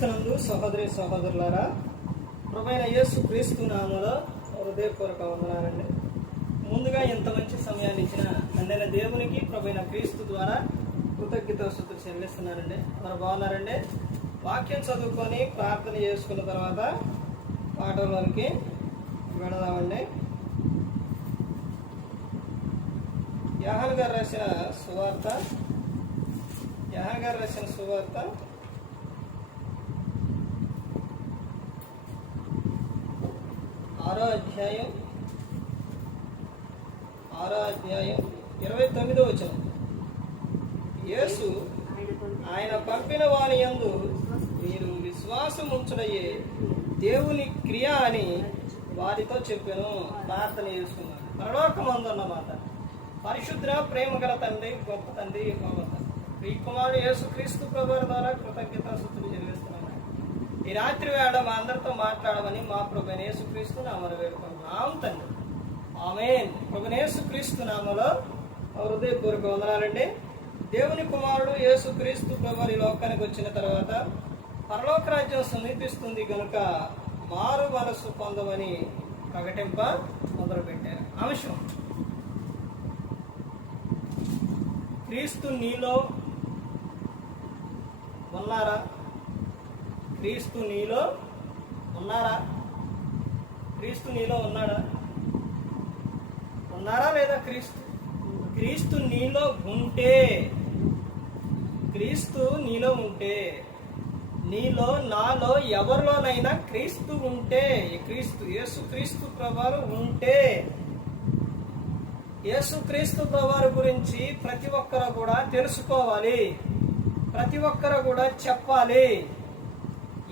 క్రీస్తునందు సహోదరి సహోదరులారా ప్రభైన యేసు క్రీస్తు నామలో హృదయపూర్వక వందనాలండి. ముందుగా ఇంత మంచి సమయాన్ని ఇచ్చిన అందైన దేవునికి ప్రభైన క్రీస్తు ద్వారా కృతజ్ఞత స్థుతులు చెల్లిస్తున్నారండి. మరి బాగున్నారండి? వాక్యం చదువుకొని ప్రార్థన చేసుకున్న తర్వాత పాటలోనికి వెళదామండి. యాహన్ గారు రాసిన సువార్త యాహన్ గారు రాసిన సువార్త ఆరో అధ్యాయం ఆరో అధ్యాయం ఇరవై తొమ్మిదో వచ్చిన యేసు ఆయన పంపిన వాని యందు మీరు విశ్వాసం ఉంచుడయ్యే దేవుని క్రియ అని వారితో చెప్పాను. ప్రార్థన చేసుకున్నాను. పరలోకమందున్న మాట. పరిశుద్ర ప్రేమ గల తండ్రి గొప్ప తండ్రి గొప్ప తండ్రి. ఈ కుమారుడు యేసు క్రీస్తు ప్రభు ద్వారా కృతజ్ఞత ఈ రాత్రి వేళ మా అందరితో మాట్లాడమని మా ప్రభు యేసు క్రీస్తు నామలు వేడుకుంటున్నాం. తండ్రి. ఆమెన్. ప్రభు క్రీస్తు నామలో హృదయపూర్వక వందనాలండి. దేవుని కుమారుడు యేసు క్రీస్తు ప్రభు లోకానికి వచ్చిన తర్వాత పరలోక రాజ్యం సమీపిస్తుంది కనుక మారు మనసు పొందమని ప్రకటింప మొదలుపెట్టారు అంశం క్రీస్తు నీలో ఉన్నారా? క్రీస్తు నీలో ఉన్నారా? క్రీస్తు నీలో ఉన్నాడా? ఉన్నారా లేదా క్రీస్తు? క్రీస్తు నీలో ఉంటే క్రీస్తు నీలో ఉంటే నీలో నాలో ఎవరిలోనైనా క్రీస్తు ఉంటే క్రీస్తు యేసు క్రీస్తు ప్రభావం ఉంటే యేసుక్రీస్తు ప్రభువారి గురించి ప్రతి ఒక్కరు కూడా తెలుసుకోవాలి. ప్రతి ఒక్కరు కూడా చెప్పాలి.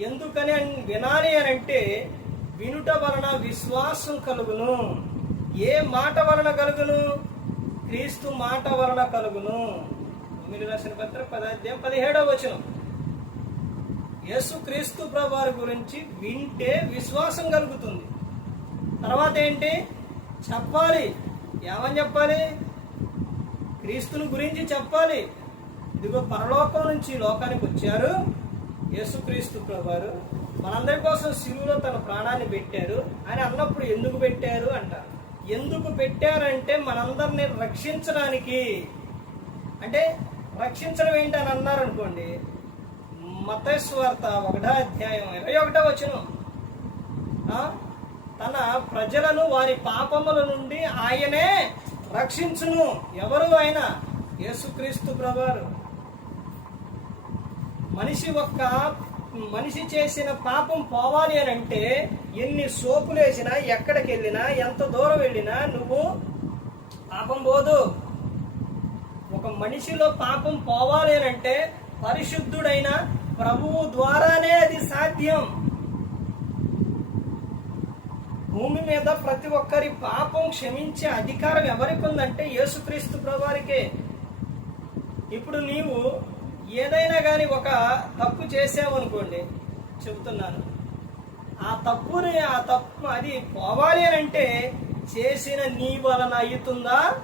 ఎందుకని వినాలి అని అంటే వినుట వలన విశ్వాసం కలుగును. ఏ మాట వలన కలుగును? క్రీస్తు మాట వలన కలుగును. మీరు రాసిన పత్ర పదాధ్యాయం పదిహేడవ వచనం. యేసు క్రీస్తు ప్రభువారి గురించి వింటే విశ్వాసం కలుగుతుంది. తర్వాత ఏంటి? చెప్పాలి. ఏమని చెప్పాలి? క్రీస్తుని గురించి చెప్పాలి. ఇదిగో పరలోకం నుంచి లోకానికి వచ్చారు. యేసుక్రీస్తు ప్రభువారు మనందరి కోసం శిలువలో తన ప్రాణాన్ని పెట్టారు. అని అన్నప్పుడు ఎందుకు పెట్టారు? అంటారు. ఎందుకు పెట్టారంటే మనందరిని రక్షించడానికి. అంటే రక్షించడం ఏంటి అని అన్నారు అనుకోండి మతస్వార్త ఒకటో అధ్యాయం ఇరవై ఒకటో వచ్చిన తన ప్రజలను వారి పాపముల నుండి ఆయనే రక్షించును. ఎవరు ఆయన? యేసుక్రీస్తు ప్రభువారు. మనిషి ఒక్క మనిషి చేసిన పాపం పోవాలి అని అంటే ఎన్ని సోపులు వేసినా ఎక్కడికి వెళ్ళినా ఎంత దూరం వెళ్ళినా నువ్వు పాపం పోదు. ఒక మనిషిలో పాపం పోవాలి అని అంటే పరిశుద్ధుడైన ప్రభువు ద్వారానే అది సాధ్యం. భూమి మీద ప్రతి ఒక్కరి పాపం క్షమించే అధికారం ఎవరికి ఉందంటే యేసుక్రీస్తు ప్రభువారికే ఇప్పుడు నీవు ఏదైనా కానీ ఒక తప్పు చేసామనుకోండి చెబుతున్నాను ఆ తప్పుని ఆ తప్పు అది పోవాలి అని అంటే చేసిన నీ వలన అవుతుందా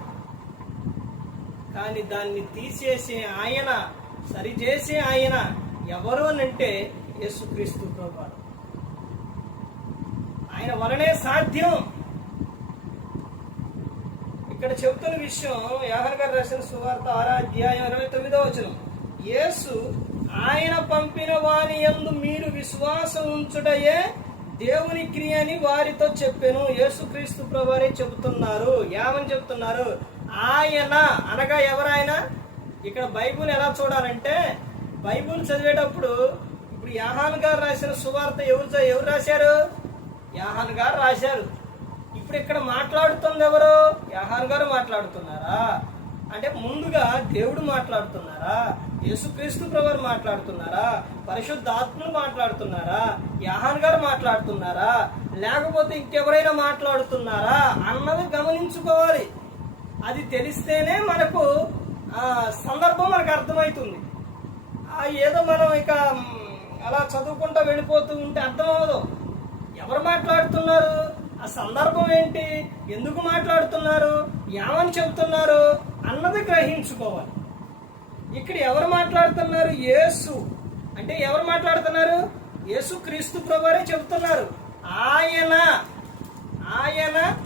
కానీ దాన్ని తీసేసే ఆయన సరిచేసే ఆయన ఎవరు అని అంటే యేసుక్రీస్తు ప్రభు. ఆయన వలనే సాధ్యం. ఇక్కడ చెబుతున్న విషయం యాహర్ గారు రాసిన సువార్త ఆరాధ్యాయం ఇరవై తొమ్మిదో వచనం. యేసు ఆయన పంపిన వాని యందు మీరు విశ్వాసం ఉంచుటయే దేవుని క్రియ అని వారితో చెప్పాను. యేసుక్రీస్తు ప్రభువారే చెబుతున్నారు. ఏమని చెబుతున్నారు? ఆయన అనగా ఎవరాయన? ఇక్కడ బైబుల్ ఎలా చూడాలంటే బైబుల్ చదివేటప్పుడు ఇప్పుడు యాహాన్ గారు రాసిన సువార్త ఎవరు ఎవరు రాశారు? యాహాన్ గారు రాశారు. ఇప్పుడు ఇక్కడ మాట్లాడుతుంది ఎవరు? యాహాన్ గారు మాట్లాడుతున్నారా? అంటే ముందుగా దేవుడు మాట్లాడుతున్నారా? యేసుక్రీస్తు ప్రభువారు మాట్లాడుతున్నారా? పరిశుద్ధాత్మలు మాట్లాడుతున్నారా? యాహాన్ గారు మాట్లాడుతున్నారా? లేకపోతే ఇంకెవరైనా మాట్లాడుతున్నారా? అన్నది గమనించుకోవాలి. అది తెలిస్తేనే మనకు ఆ సందర్భం మనకు అర్థమవుతుంది. ఏదో మనం ఇక అలా చదువుకుంటూ వెళ్ళిపోతూ ఉంటే అర్థం అవ్వదు ఎవరు మాట్లాడుతున్నారు? ఆ సందర్భం ఏంటి? ఎందుకు మాట్లాడుతున్నారు? ఏమని చెబుతున్నారు? అన్నది గ్రహించుకోవాలి. ఇక్కడ ఎవరు మాట్లాడుతున్నారు? యేసు. అంటే ఎవరు మాట్లాడుతున్నారు? యేసు క్రీస్తు ప్రభువారే చెబుతున్నారు. ఆయన ఆయన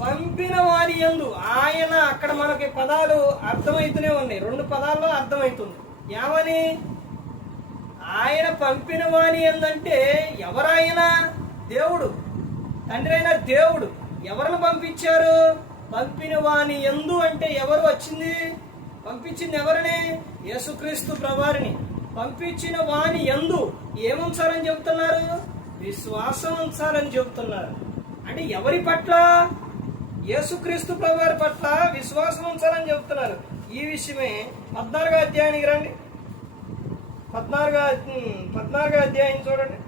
పంపిన వారి ఎందు ఆయన అక్కడ మనకి పదాలు అర్థమవుతూనే ఉన్నాయి. రెండు పదాల్లో అర్థమవుతుంది ఏమని? ఆయన పంపిన వాణి ఏందంటే ఎవరాయన దేవుడు. తండ్రి అయిన దేవుడు ఎవరిని పంపించారు? పంపిన వాని ఎందు అంటే ఎవరు వచ్చింది? పంపించింది ఎవరిని? యేసుక్రీస్తు ప్రభారిని పంపించిన వాని ఎందు ఏముంచాలని చెబుతున్నారు? విశ్వాసం ఉంచాలని చెబుతున్నారు. అంటే ఎవరి పట్ల? యేసుక్రీస్తు ప్రభువారి పట్ల విశ్వాసం ఉంచాలని చెబుతున్నారు. ఈ విషయమే పద్నాలుగో అధ్యాయానికి రండి. పద్నాలుగో పద్నాలుగో అధ్యాయం చూడండి.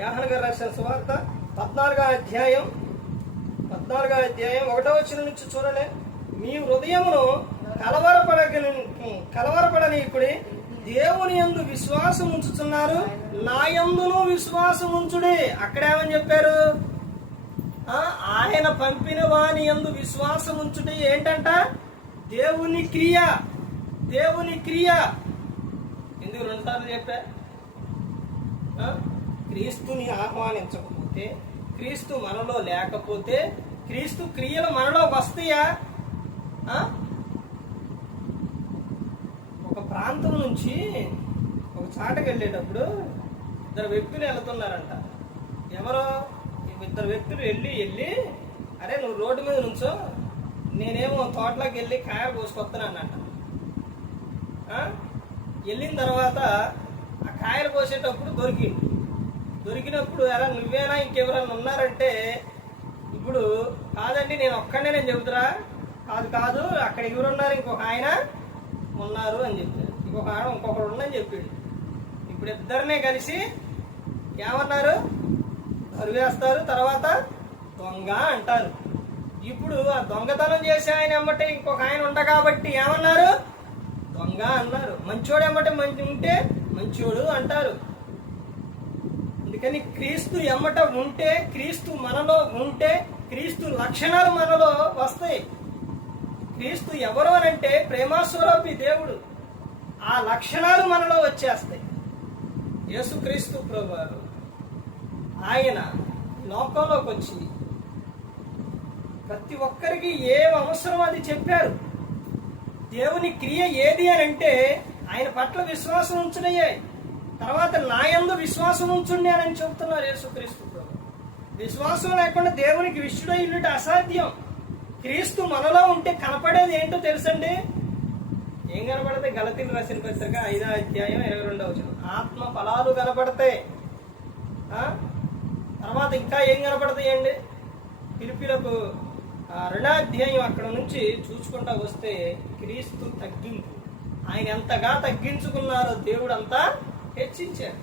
యాహన్ గారు రాసిన సువార్త పద్నాలుగో అధ్యాయం పద్నాలుగో అధ్యాయం ఒకటో వచ్చిన నుంచి చూడండి. మీ హృదయమును కలవరపడక కలవరపడనీకుడి దేవుని యందు విశ్వాసం ఉంచుతున్నారు నా ఎందును విశ్వాసం ఉంచుడి. అక్కడేమని చెప్పారు? ఆయన పంపిన వాని యందు విశ్వాసం ఉంచుడి. ఏంటంట? దేవుని క్రియ. దేవుని క్రియ. ఎందుకు రెండుసార్లు చెప్పా? క్రీస్తుని ఆహ్వానించకపోతే క్రీస్తు మనలో లేకపోతే క్రీస్తు క్రియలు మనలో వస్తాయా? ఒక ప్రాంతం నుంచి ఒక చాటకు వెళ్ళేటప్పుడు ఇద్దరు వ్యక్తులు వెళ్తున్నారంట. ఎవరో? ఇద్దరు వ్యక్తులు వెళ్ళి వెళ్ళి అరే నువ్వు రోడ్డు మీద నుంచో. నేనేమో తోటలోకి వెళ్ళి కాయలు కోసుకొస్తున్నానంట. వెళ్ళిన తర్వాత ఆ కాయలు కోసేటప్పుడు దొరికింది. దొరికినప్పుడు ఎలా నువ్వేనా ఇంకెవరైనా ఉన్నారంటే ఇప్పుడు కాదండి నేను ఒక్కడే నేను చెబుతురా కాదు కాదు అక్కడ ఎవరున్నారు? ఇంకొక ఆయన ఉన్నారు అని చెప్పారు ఇంకొక ఆయన ఇంకొకడు ఉందని చెప్పాడు. ఇప్పుడు ఇద్దరినే కలిసి ఏమన్నారు? అరువేస్తారు తర్వాత దొంగ అంటారు. ఇప్పుడు ఆ దొంగతనం చేసే ఆయన ఎమ్మటే ఇంకొక ఆయన ఉండ కాబట్టి ఏమన్నారు? దొంగ అన్నారు. మంచోడు ఎమ్మటే మంచి ఉంటే మంచోడు అంటారు. కానీ క్రీస్తు ఎమ్మట ఉంటే క్రీస్తు మనలో ఉంటే క్రీస్తు లక్షణాలు మనలో వస్తాయి. క్రీస్తు ఎవరు అని అంటే ప్రేమాస్వరూపి దేవుడు. ఆ లక్షణాలు మనలో వచ్చేస్తాయి. యేసుక్రీస్తు ప్రభువారు ఆయన లోకంలోకి వచ్చి ప్రతి ఒక్కరికి ఏం అవసరం అది చెప్పారు. దేవుని క్రియ ఏది అని అంటే ఆయన పట్ల విశ్వాసం ఉంచడయ్యాయి తర్వాత నా ఎందు విశ్వాసం ఉంచుండేనని చెబుతున్నారు యేసుక్రీస్తు ప్రభు. విశ్వాసం లేకుండా దేవునికి విష్ణుడై ఉండుట అసాధ్యం. క్రీస్తు మనలో ఉంటే కనపడేది ఏంటో తెలుసండి? ఏం కనపడతాయి? గలతీలు రాసిన పత్రిక ఐదో అధ్యాయం ఇరవై రెండవ ఆత్మ ఫలాలు కనపడతాయి. ఆ? తర్వాత ఇంకా ఏం కనపడతాయండి పిలిపిలకు ఆ అధ్యాయం అక్కడ నుంచి చూసుకుంటా వస్తే క్రీస్తు తగ్గింపు. ఆయన ఎంతగా తగ్గించుకున్నారో దేవుడు అంతా హెచ్చించారు.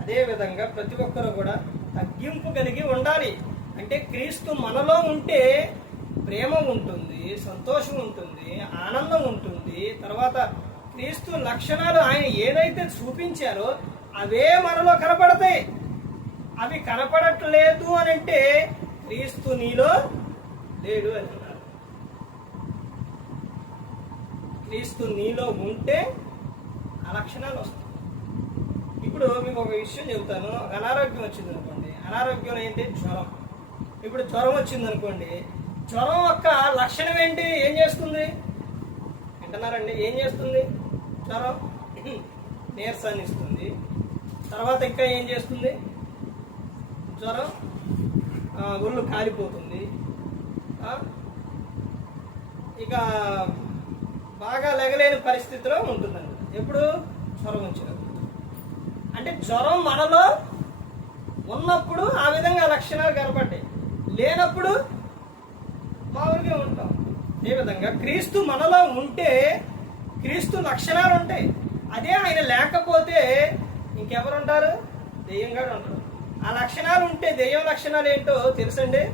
అదేవిధంగా ప్రతి ఒక్కరు కూడా తగ్గింపు కలిగి ఉండాలి. అంటే క్రీస్తు మనలో ఉంటే ప్రేమ ఉంటుంది సంతోషం ఉంటుంది ఆనందం ఉంటుంది. తర్వాత క్రీస్తు లక్షణాలు ఆయన ఏదైతే చూపించారో అవే మనలో కనపడతాయి. అవి కనపడట్లేదు అని అంటే క్రీస్తు నీలో లేడు అని అన్నారు. క్రీస్తు నీలో ఉంటే ఆ లక్షణాలు వస్తాయి. ఇప్పుడు మీకు ఒక విషయం చెబుతాను. ఒక అనారోగ్యం వచ్చింది అనుకోండి. అనారోగ్యం ఏంటి జ్వరం. ఇప్పుడు జ్వరం వచ్చింది అనుకోండి జ్వరం యొక్క లక్షణం ఏంటి? ఏం చేస్తుంది? అంటున్నారండి ఏం చేస్తుంది? జ్వరం నీరసాన్ని ఇస్తుంది. తర్వాత ఇంకా ఏం చేస్తుంది? జ్వరం ఒళ్ళు కాలిపోతుంది. ఇక బాగా లెగలేని పరిస్థితిలో ఉంటుందండి. ఎప్పుడు? జ్వరం వచ్చిన అంటే జ్వరం మనలో ఉన్నప్పుడు ఆ విధంగా లక్షణాలు కనపడ్డాయి. లేనప్పుడు మామూలుగా ఉంటాం. ఏ విధంగా క్రీస్తు మనలో ఉంటే క్రీస్తు లక్షణాలు ఉంటాయి. అదే ఆయన లేకపోతే ఇంకెవరు ఉంటారు? దెయ్యంగా ఉంటారు ఆ లక్షణాలు ఉంటే దెయ్యం లక్షణాలు ఏంటో తెలుసండి?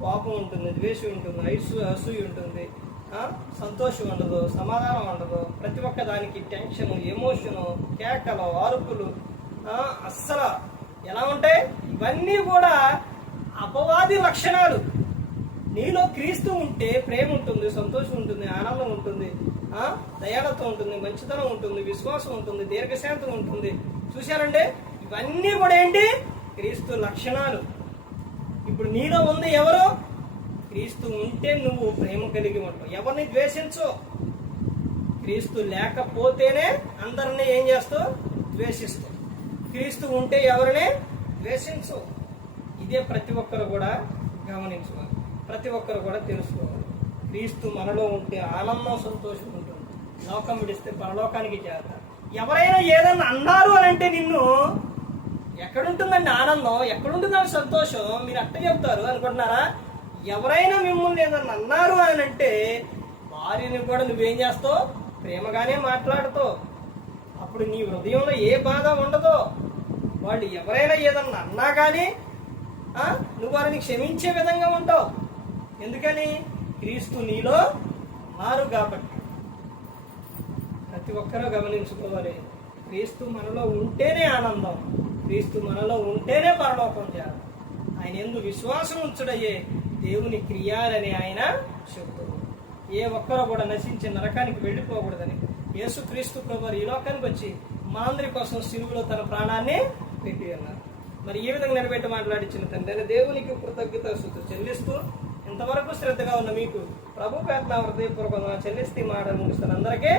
కోపం ఉంటుంది ద్వేషం ఉంటుంది ఐసు అసూయ ఉంటుంది. సంతోషం ఉండదు సమాధానం ఉండదు. ప్రతి ఒక్క దానికి టెన్షన్ ఎమోషను కేకలు అరుపులు అస్సలు. ఎలా ఉంటాయి ఇవన్నీ కూడా అపవాది లక్షణాలు. నీలో క్రీస్తు ఉంటే ప్రేమ ఉంటుంది సంతోషం ఉంటుంది ఆనందం ఉంటుంది దయాళత్వం ఉంటుంది మంచితనం ఉంటుంది విశ్వాసం ఉంటుంది దీర్ఘశాంతం ఉంటుంది. చూశారండి? ఇవన్నీ కూడా ఏంటి? క్రీస్తు లక్షణాలు. ఇప్పుడు నీలో ఉంది ఎవరు? క్రీస్తు ఉంటే నువ్వు ప్రేమ కలిగి ఉంటావు. ఎవరిని ద్వేషించు? క్రీస్తు లేకపోతేనే అందరినీ ఏం చేస్తావు? ద్వేషిస్తావు. క్రీస్తు ఉంటే ఎవరిని? ద్వేషించు ఇదే ప్రతి ఒక్కరు కూడా గమనించుకోవాలి. ప్రతి ఒక్కరు కూడా తెలుసుకోవాలి. క్రీస్తు మనలో ఉంటే ఆనందం సంతోషం ఉంటుంది. లోకం విడిస్తే పరలోకానికి చేరతారు. ఎవరైనా ఏదన్నా అన్నారు అని అంటే నిన్ను ఎక్కడుంటుందండి ఆనందం? ఎక్కడుంటుందండి సంతోషం? మీరు అట్ట చెప్తారు అనుకుంటున్నారా? ఎవరైనా మిమ్మల్ని ఏదన్నా అన్నారు అని అంటే వారిని కూడా నువ్వేం చేస్తావు? ప్రేమగానే మాట్లాడుతావు. అప్పుడు నీ హృదయంలో ఏ బాధ ఉండదు వాళ్ళు ఎవరైనా ఏదన్నా అన్నా కానీ నువ్వు వారిని క్షమించే విధంగా ఉంటావు. ఎందుకని? క్రీస్తు నీలో మారు కాబట్టి. ప్రతి ఒక్కరూ గమనించుకోవాలి. క్రీస్తు మనలో ఉంటేనే ఆనందం. క్రీస్తు మనలో ఉంటేనే పరలోకం చేయాలి ఆయన ఎందు విశ్వాసం ఉంచుడయ్యే దేవుని క్రియాలని ఆయన చెబుతాడు ఏ ఒక్కరూ కూడా నశించి నరకానికి వెళ్ళిపోకూడదని. యేసు క్రీస్తు ప్రభు ఈ లోకానికి వచ్చి మాంద్రి కోసం సిలువులో తన ప్రాణాన్ని పెట్టి మరి ఈ విధంగా నిలబెట్టి మాట్లాడించిన తండ్రి దేవునికి కృతజ్ఞత స్థుతులు చెల్లిస్తూ ఇంతవరకు శ్రద్ధగా ఉన్న మీకు ప్రభు పేట్ల హృదయపూర్వకంగా చెల్లిస్తే మాట ముగిస్తాను. అందరికీ